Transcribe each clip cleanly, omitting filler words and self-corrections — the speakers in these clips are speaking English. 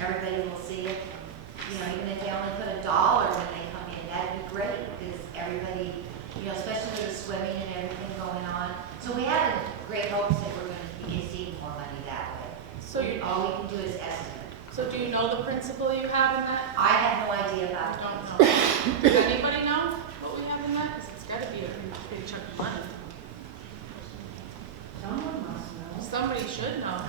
everybody will see it. You know, even if they only put $1 when they come in, that'd be great, because everybody, you know, especially with the swimming and everything going on. So we have great hopes that we're gonna be receiving more money that way. So All we can do is estimate. So do you know the principal you have in that? I have no idea I about it. don't know. Does anybody know what we have in that? Because it's gotta be a big chunk of money. Someone must know. Somebody should know.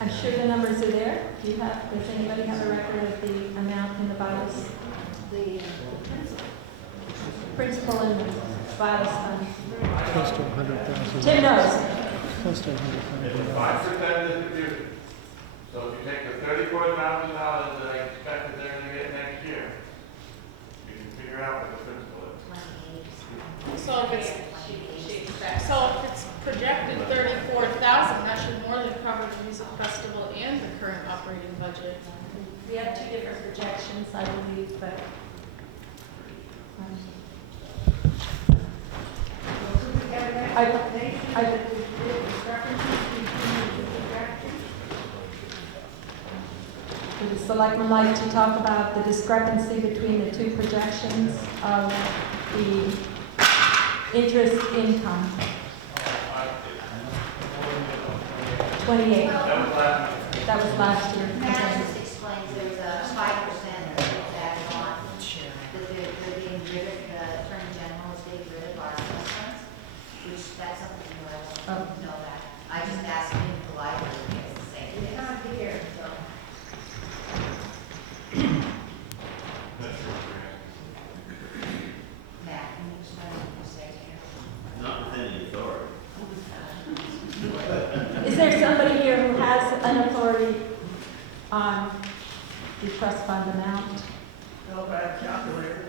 I'm sure the numbers are there. Do you have, does anybody have a record of the amount in the virus? The Principal and virus fund. Close to 100,000. Tim knows. Close to It's 100,000. 5% distribution. So if you take the $34,000 that I expected they're gonna get next year, you can figure out what the principal is. So if it's, so if it's projected 34,000, that should more than cover the music festival and the current operating budget. We have two different projections, I believe, but. Would the selectmen like to talk about the discrepancy between the two projections of the interest income? 28. That was last year. Matt just explains there's a 5% that's on, that they're being rid of, the Attorney General is getting rid of our assessments, which that's something new, I don't know that. I just asked him if the library gets the same thing. It's not here, so. Matt, can you explain what you say here? Not within the authority. Is there somebody here who has an authority on the trust fund amount? No, but I have a calculator.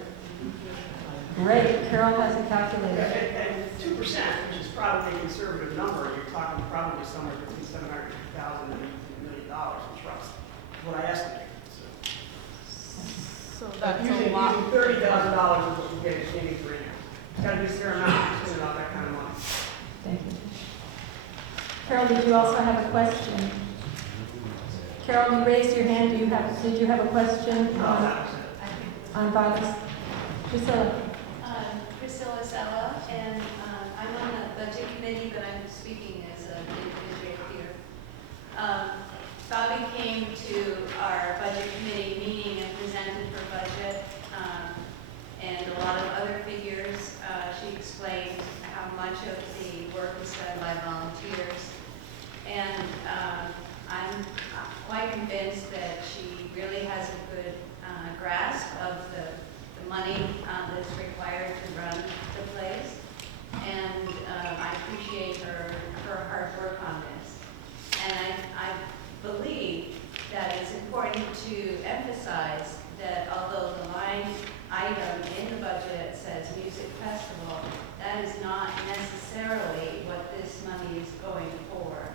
Great, Carol has a calculator. And 2%, which is probably a conservative number, you're talking probably somewhere between $750,000 and $1 million in trust, is what I estimate. So that's Usually a lot. $30,000 is what you get in savings for a year. It's got to be a fair amount to spend about that kind of money. Thank you. Carol, did you also have a question? Carol, you raised your hand. Did you have a question on virus? Priscilla? Priscilla Sella, and I'm on the budget committee, but I'm speaking as an individual here. Bobby came to our budget committee meeting and presented her budget and a lot of other figures. She explained how much of the work is done by volunteers. And I'm quite convinced that she really has a good grasp of the money that's required to run the place. And I appreciate her hard work on this. And I believe that it's important to emphasize that although the line item in the budget says music festival, that is not necessarily what this money is going for.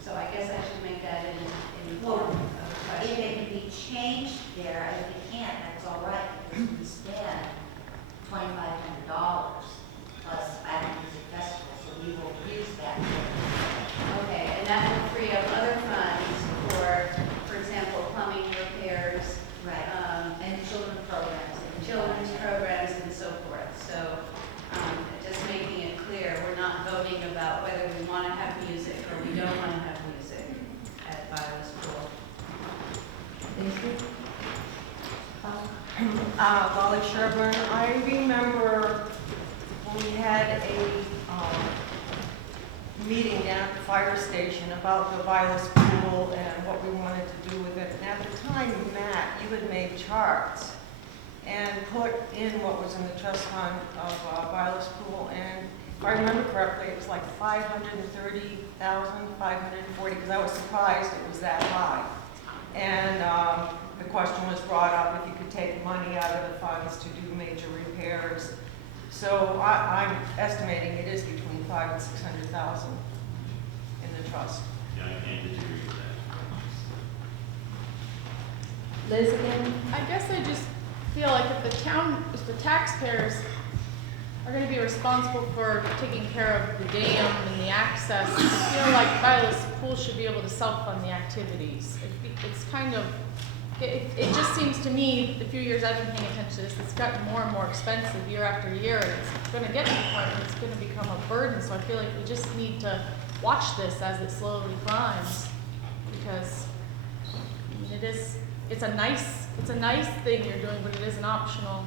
So I guess I should make that in form of a If question. it can be changed there, and if it can't, that's all right, because we spend $2,500 plus at the music festival, so we will use that. Okay, and that will free up other funds for example, plumbing repairs, Right. And children's programs. children's programs and so forth. So just making it clear, we're not voting about whether we want to have music or we don't want to have music at Viola School. Thank you. Molly Sherburne. I remember when we had a meeting down at the fire station about the Viola School and what we wanted to do with it. And at the time, Matt, you had made charts and put in what was in the trust fund of Viola School. And if I remember correctly, it was like $530,000, $540,000, because I was surprised it was that high. And the question was brought up if you could take money out of the funds to do major repairs. So I'm estimating it is between $500,000 and $600,000 in the trust. Yeah, I can't disagree with that. Liz again? I guess I just feel like if the taxpayers are gonna be responsible for taking care of the dam and the access. I feel like Violet's Pool should be able to self-fund the activities. It's kind of, it just seems to me, the few years I've been paying attention to this, it's gotten more and more expensive year after year, and it's gonna get to the point where it's gonna become a burden, so I feel like we just need to watch this as it slowly climbs, because I mean, it's a nice thing you're doing, but it is an optional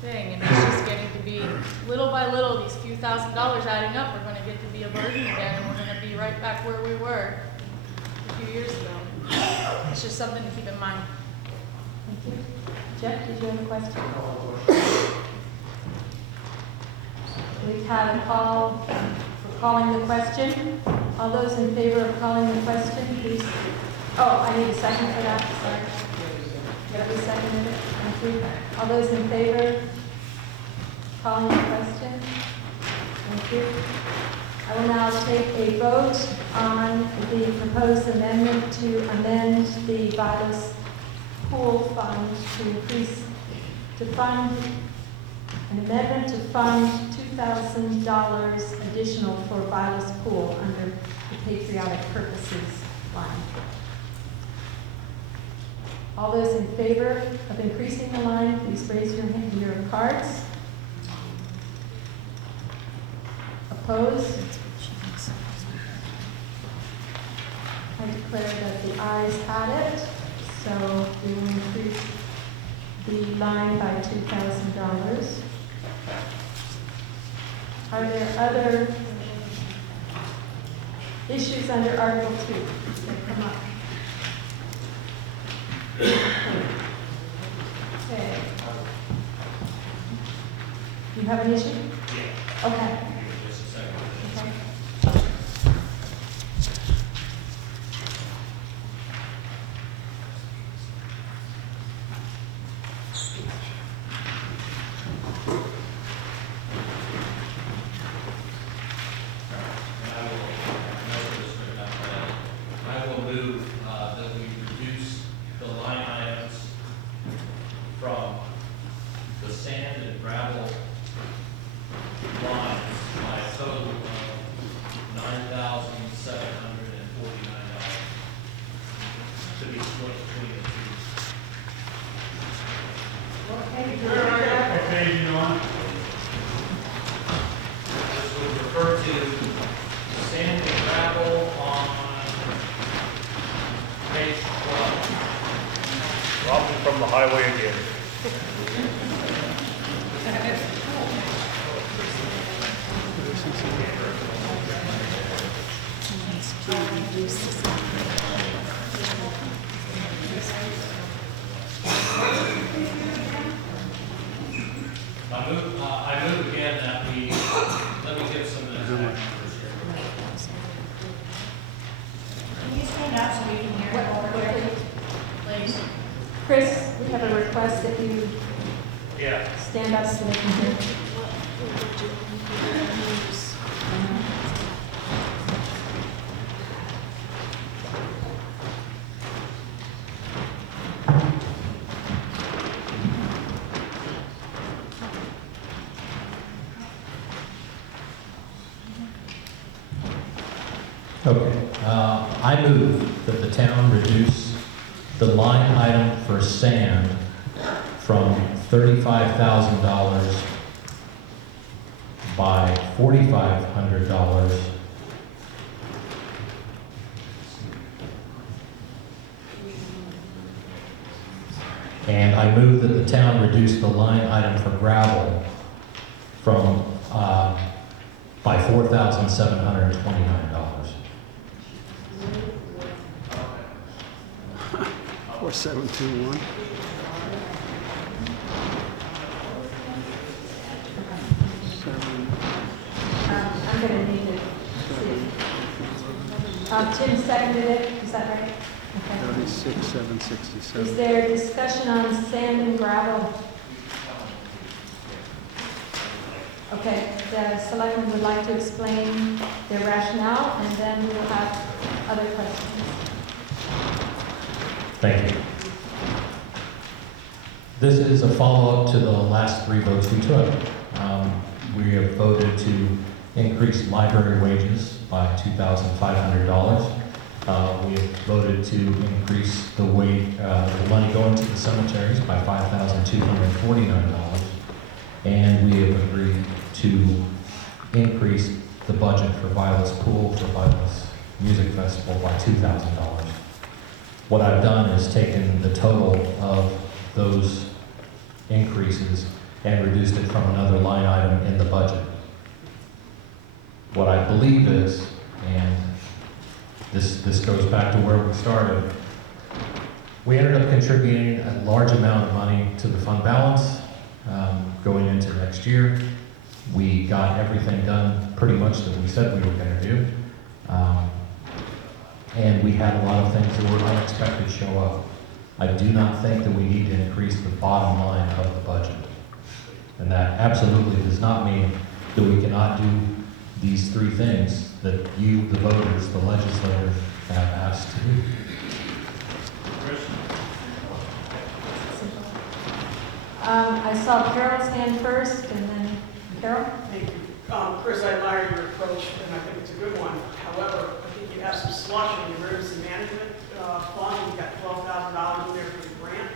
thing, and it's just getting to be, little by little, these few $1,000s adding up are gonna get to be a burden again, and we're gonna be right back where we were a few years ago. It's just something to keep in mind. Thank you. Jeff, did you have a question? We've had a call for calling the question. All those in favor of calling the question, please. Oh, I need a second for that, sorry. Debbie seconded it. Thank you. All those in favor? Calling the question? Thank you. I will now take a vote on the proposed amendment to amend the Vilas Pool Fund to increase, to fund, an amendment to fund $2,000 additional for Vilas Pool under the Patriotic Purposes line. All those in favor of increasing the line, please raise your hand, your cards. Opposed? I declare that the ayes had it, so we will increase the line by $2,000. Are there other issues under Article 2 that come up? Okay. You have an issue? Yeah. Okay. Just a second. Okay. I will move that we reduce the line items from the sand and gravel lines by a total of $9,749 to be split between the two. Okay. Okay, you know. This would refer to sand and gravel on page 12. Dropping from the highway again. I move again that we, let me give some of the numbers here. Can you stand up so we can hear it over there? Please. Chris, we have a request that you Yeah. stand up so they can hear. Okay, I move that the town reduce the line item for sand from $35,000 by $4,500 and I move that the town reduce the line item for gravel from, by $4,729. 4721. I'm going to need to see. Tim seconded it, is that right? Okay. 36,767. Is there discussion on sand and gravel? Okay, the selectmen would like to explain their rationale, and then we'll have other questions. Thank you. This is a follow-up to the last three votes we took. We have voted to increase library wages by $2,500. We have voted to increase the money going to the cemeteries by $5,249. And we have agreed to increase the budget for Violet's Pool for Violet's Music Festival by $2,000. What I've done is taken the total of those increases and reduced it from another line item in the budget. What I believe is, and this goes back to where we started, we ended up contributing a large amount of money to the fund balance going into next year. We got everything done pretty much that we said we were going to do. And we had a lot of things that were unexpected show up. I do not think that we need to increase the bottom line of the budget. And that absolutely does not mean that we cannot do these three things that you, the voters, the legislators, have asked to do. I saw Carol's hand first, and then Carol. Thank you. Chris, I admire your approach, and I think it's a good one. However, I think you have some slush in the emergency management fund. You've got $12,000 in there for the grant,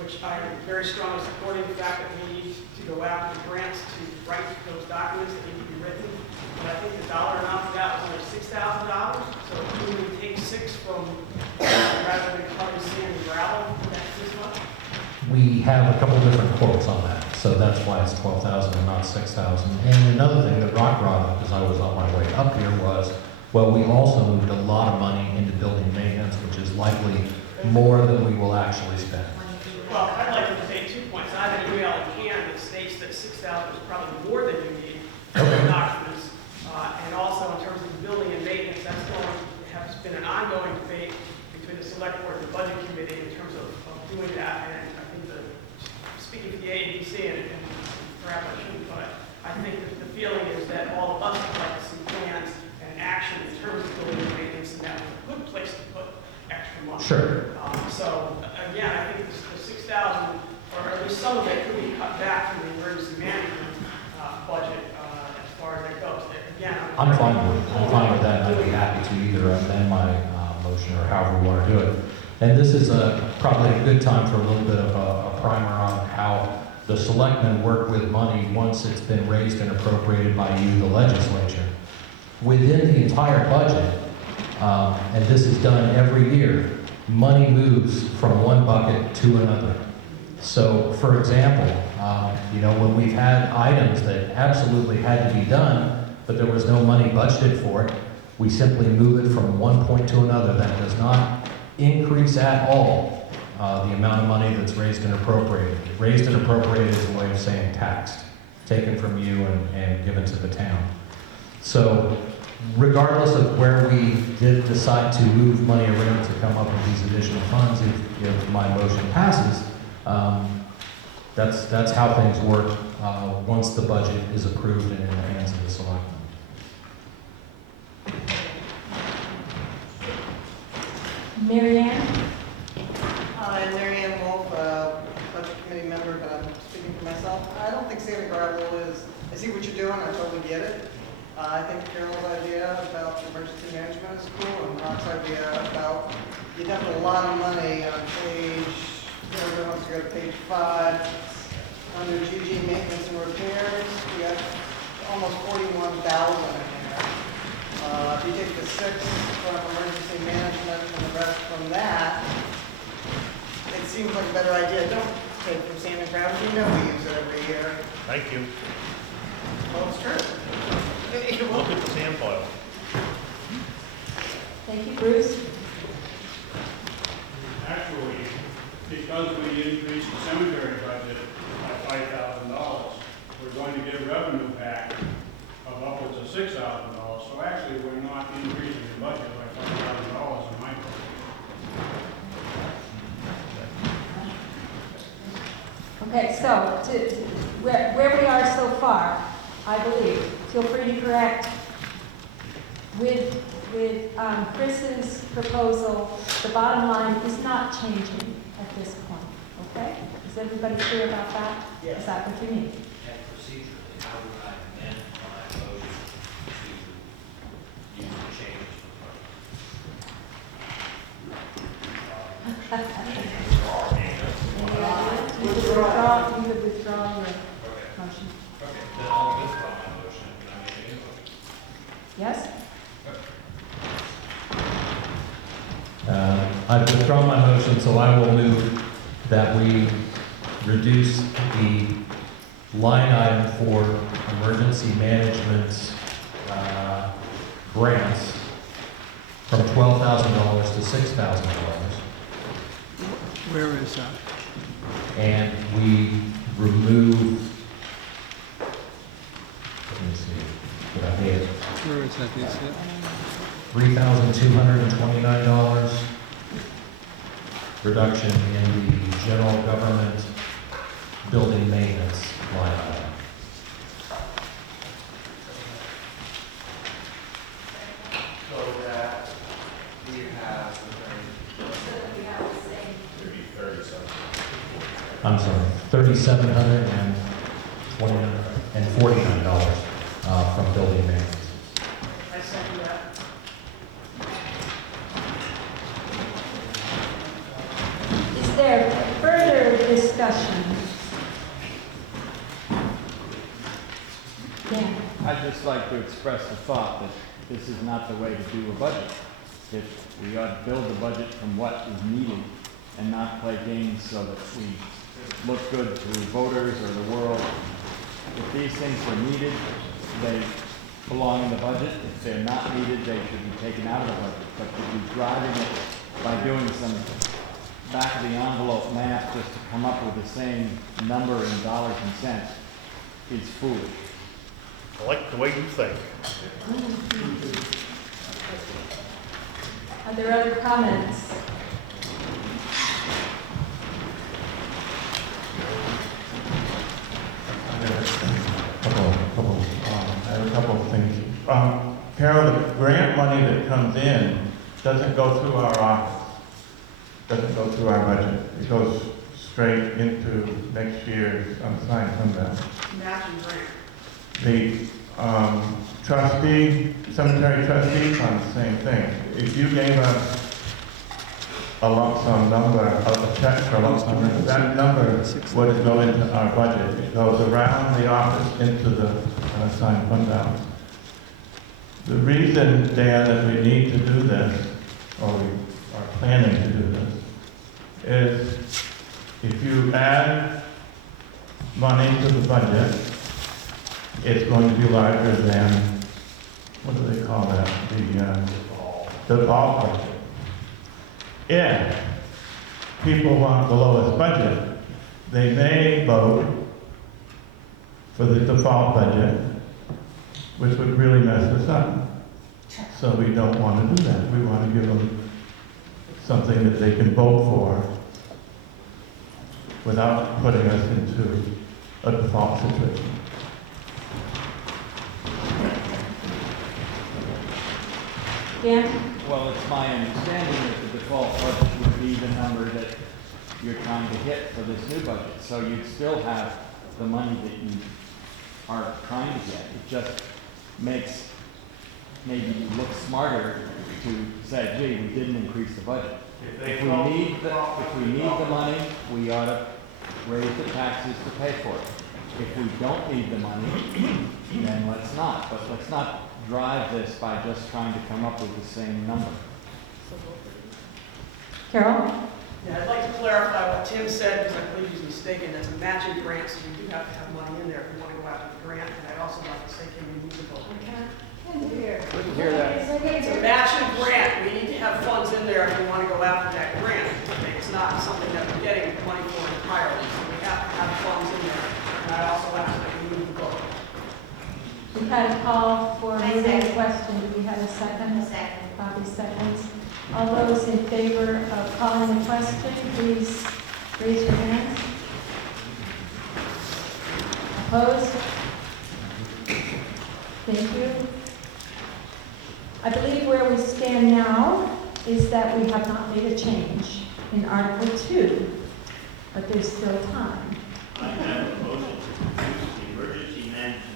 which I am very strongly supporting the fact that we need to go after the grants to write those documents that need to be written. But I think the dollar amount for that was only $6,000. So if we take six from rather than cutting sand and gravel, that's this much. We have a couple different quotes on that, so that's why it's 12,000 and not 6,000. And another thing that Rock brought up as I was on my way up here was, well, we also moved a lot of money into building maintenance, which is likely more than we will actually spend. Well, I'd like to make 2 points. I have an email in hand that states that 6,000 is probably more than you need for the documents. And also in terms of the building and maintenance, has been an ongoing debate between the select board and the budget committee in terms of doing that. And I think speaking for the AABC, and perhaps I shouldn't, but I think that the feeling is that all of us would like to see plans and action in terms of building and maintenance, and that was a good place to put extra money. Sure. So again, I think the 6,000, or at least some of it, could be cut back from the emergency management budget as far as that goes. Again, I'm fine with that, and I'd be happy to either amend my motion or however we want to do it. And this is probably a good time for a little bit of a primer on how the selectmen work with money once it's been raised and appropriated by you, the legislature. Within the entire budget, and this is done every year, money moves from one bucket to another. So, for example, when we've had items that absolutely had to be done, but there was no money budgeted for it, we simply move it from one point to another. That does not increase at all the amount of money that's raised and appropriated. Raised and appropriated is a way of saying taxed, taken from you and given to the town. So, regardless of where we did decide to move money around to come up with these additional funds, if my motion passes, that's how things work once the budget is approved and in the hands of the selectmen. Mary Ann? I'm Mary Ann Wolf, budget committee member, but I'm speaking for myself. I don't think sand and gravel is, I see what you're doing, I totally get it. I think Carol's idea about emergency management is cool, and Mark's idea about, you dumped a lot of money on page, everyone wants to go to page 5, under GG maintenance and repairs, we got almost 41,000 in there. If you take the 6 from emergency management and the rest from that, it seems like a better idea. Don't take from sand and gravel, you know we use it every year. Thank you. Well, it's true. Look at the sand pile. Thank you, Bruce. Actually, because we increased the cemetery budget by $5,000, we're going to get revenue back of upwards of $6,000. So actually, we're not increasing the budget by $5,000 in my book. Okay, so where we are so far, I believe, feel free to correct, with Chris's proposal, the bottom line is not changing at this point, okay? Is everybody clear about that? Yes. Is that what you mean? And procedurally. how would I amend my motion to use the changes You could withdraw your motion. Okay, then I'll withdraw my motion. Can I make a new motion? Yes? I've withdrawn my motion, so I will move that we reduce the line item for emergency management grants from $12,000 to $6,000. Where is that? And we remove, let me see, what I made it, Where is that? Is it? $3,229 reduction in the general government building maintenance line item. So that we have I'm sorry, $3,749 from building maintenance. I second that. Is there further discussion? Dan? I'd just like to express the thought that this is not the way to do a budget. If we ought to build the budget from what is needed and not play games so that we look good to voters or the world. If these things are needed, they belong in the budget. If they're not needed, they should be taken out of the budget. But to be driving it by doing some back of the envelope math just to come up with the same number in dollars and cents is foolish. I like the way you think. Are there other comments? I have a couple of things. Carol, the grant money that comes in doesn't go through our office, doesn't go through our budget. It goes straight into next year's unassigned fund balance. Matching grant. The cemetery trustee fund, same thing. If you gave us a lump sum number, a check for a lump sum number, that number would go into our budget. It goes around the office into the unassigned fund balance. The reason, Dan, that we need to do this, or we are planning to do this, is if you add money to the budget, it's going to be larger than, what do they call that? The default budget. If people want the lowest budget, they may vote for the default budget, which would really mess us up. So we don't want to do that. We want to give them something that they can vote for without putting us into a default situation. Dan? Well, it's my understanding that the default budget would be the number that you're trying to hit for this new budget. So you'd still have the money that you are trying to get. It just makes maybe you look smarter to say, gee, we didn't increase the budget. If we need the money, we ought to raise the taxes to pay for it. If we don't need the money, then let's not. But let's not drive this by just trying to come up with the same number. Carol? Yeah, I'd like to clarify what Tim said, because I believe he's mistaken. That's a matching grant, so we do have to have money in there if we want to go after the grant. And I'd also like to say, can we move the vote? Couldn't hear that. It's a matching grant. We need to have funds in there if we want to go after that grant. It's not something that we're getting money for entirely, so we have to have funds in there. And I also have to move the vote. We had a call for I moving the second. question. Do we have a second? Second. Bobby seconds. All those in favor of calling the question, please raise your hands. Opposed? Thank you. I believe where we stand now is that we have not made a change in Article 2, but there's still time. I have a motion to reduce the emergency management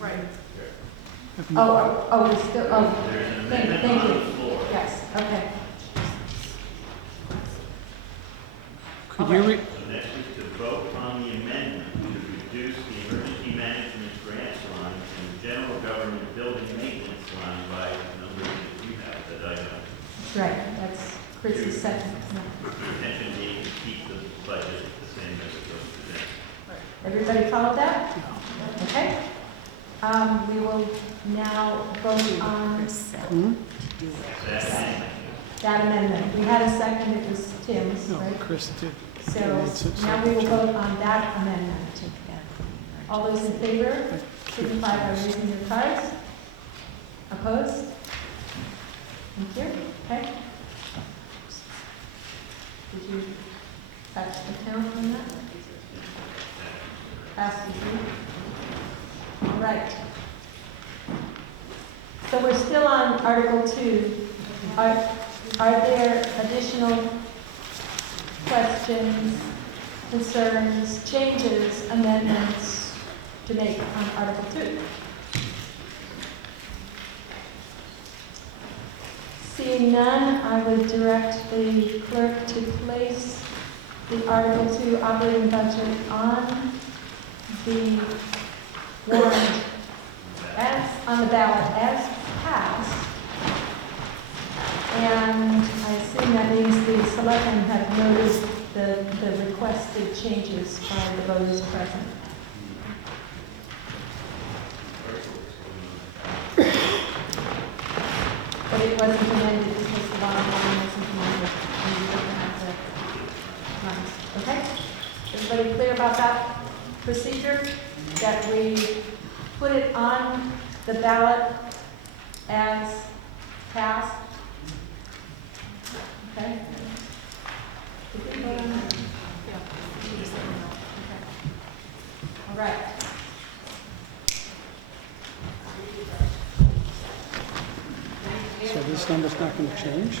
Right. Oh, we still, oh, There's an thank amendment on you. the floor. Yes, okay. Could you read? So next is to vote on the amendment to reduce the emergency management grants line and the general government building maintenance line by the numbers that you have that I know. Right, that's Chris's second. The intention being to keep the budget the same as it was today. Everybody follow that? Okay. We will now vote on that amendment. We had a second, it was Tim's, No, right? Chris did. So It's- now we will vote on that amendment. All those in favor, signify by raising your cards. Opposed? Thank you. Okay. Did you catch the count on that? Passes you. All right. So we're still on Article 2. Are there additional questions, concerns, changes, amendments to make on Article 2? Seeing none, I would direct the clerk to place the Article 2 operating budget on the warrant on the ballot as passed. And I assume that means the selectmen have noted the requested changes by the voters present. But it wasn't amended because the bottom line wasn't amended. And you didn't have the funds. Okay? Everybody clear about that procedure? That we put it on the ballot as passed? Okay? Did we vote on that? Okay. All right. So this number's not going to change?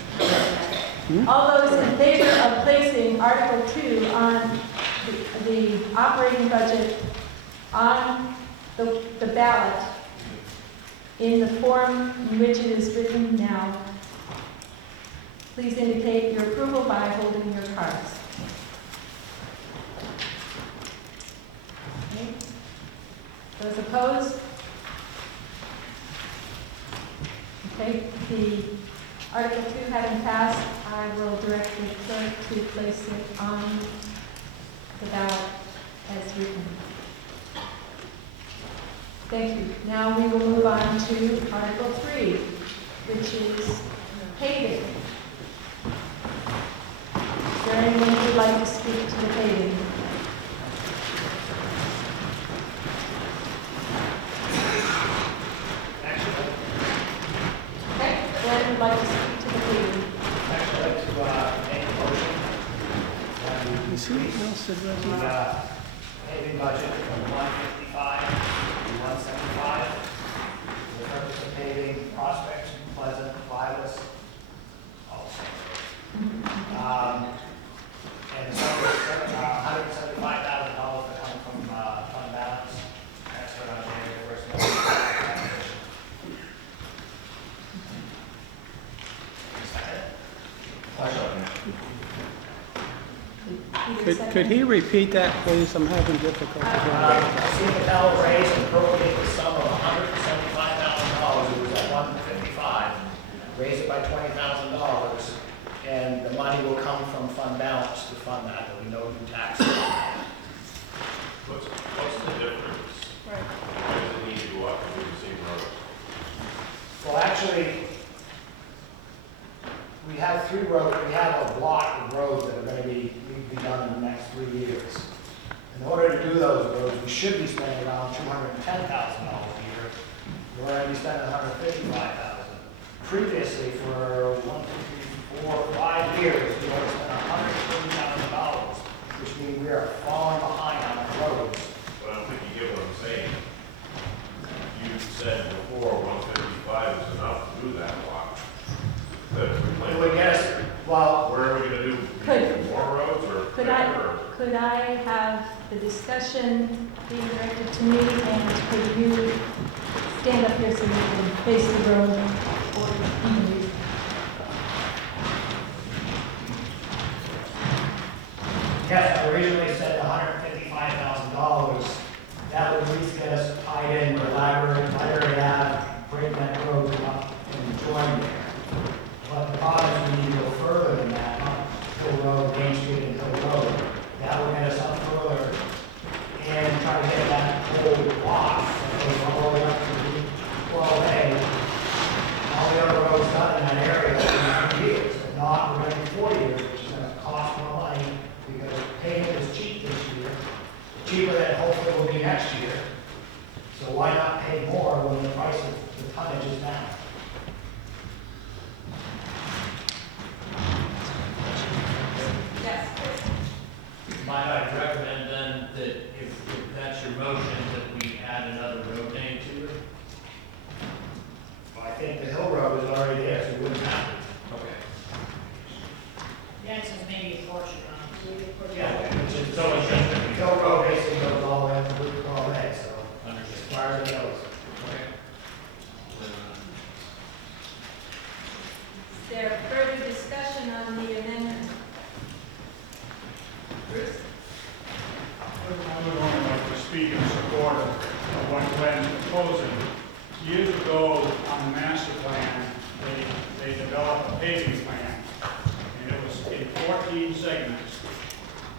All those in favor of placing Article 2 on the operating budget on the ballot in the form in which it is written now, please indicate your approval by holding your cards. Okay. Those opposed? Okay, the Article 2 having passed, I will direct the clerk to place it on the ballot as written. Thank you. Now we will move on to Article 3, which is paving. Is there anyone who would like to speak to the paving? Okay, Glenn would like to speak to the paving. Actually, I'd like to make a motion that we You see what increase Bill said, the Rosie? paving budget from 155 to 175 for the purpose of paving Prospect, Pleasant, Violet, also. And so it's $175,000 that come from fund balance, transferred on January 1st. Could he repeat that, please? I'm having difficulty hearing. See the Bell raise and appropriate the sum of $175,000, it was at 155, raise it by $20,000, and the money will come from fund balance to fund that, there'll be no new taxes. What's the difference? Right. Why does it need to go up to the same road? Well, actually, we have we have a block of roads that are going to be done in the next 3 years. In order to do those roads, we should be spending around $210,000 a year. We're going to be spending $155,000. Previously, for 5 years, we only spent $130,000, which means we are falling behind on our roads. But I don't think you get what I'm saying. You said before 155 is enough to do that block. It would get us, well, Where are we gonna do? Could- More roads or? Could I have the discussion being directed to me, and could you stand up here so you can face the road or even Yes, I originally said $155,000. That would at least get us tied in with library, bring that road up and join there. But the problem is we need to go further than that, not Hill Road, Main Street and Hill Road. That will get us up further and try to get that whole block that goes all the way up to the 12A. All the other roads done in that area in 3 years. If not, we're going to be 4 years, which is going to cost more money because payment is cheap this year, cheaper than hopefully will be next year. So why not pay more when the price of the tonnage is down? Yes. Might I recommend then that if that's your motion, that we add another road name to it? Well, I think the Hill Road is already there, so it wouldn't matter. Okay. The answer is maybe a portion on. Yeah, which is, So it's just the Hill Road basically goes all the way up to Route 12A, so understood. as far as it goes. Okay. Is there further discussion on the amendment? Bruce? I would only like to speak in support of what Glenn's proposing. Years ago, on the master plan, they developed a paving plan, and it was in 14 segments,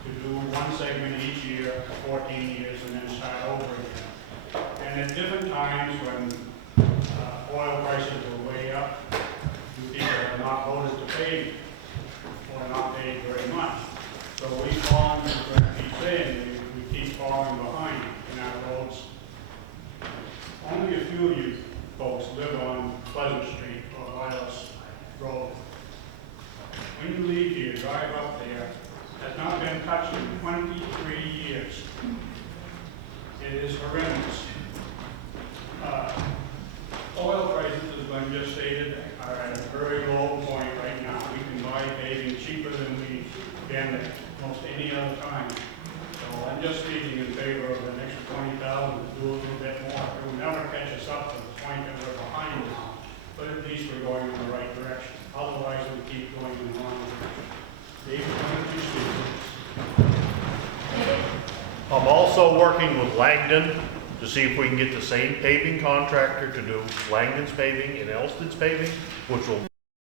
to do one segment each year, 14 years, and then start over again. And at different times, when oil prices were way up, you people have not voted to pay, or not paid very much. So we fall, as I keep saying, we keep falling behind in our roads. Only a few of you folks live on Pleasant Street or Lilas Road. When you leave here, drive up there, has not been touched in 23 years. It is horrendous. Oil prices, as Glenn just stated, are at a very low point right now. We can buy paving cheaper than we can at most any other time. So I'm just speaking in favor of an extra 20,000 to do a little bit more. It will never catch us up to the point that we're behind now, but at least we're going in the right direction. Otherwise, we keep going in the wrong direction. David, why don't you speak? I'm also working with Langdon to see if we can get the same paving contractor to do Langdon's paving and Alstead's paving, which will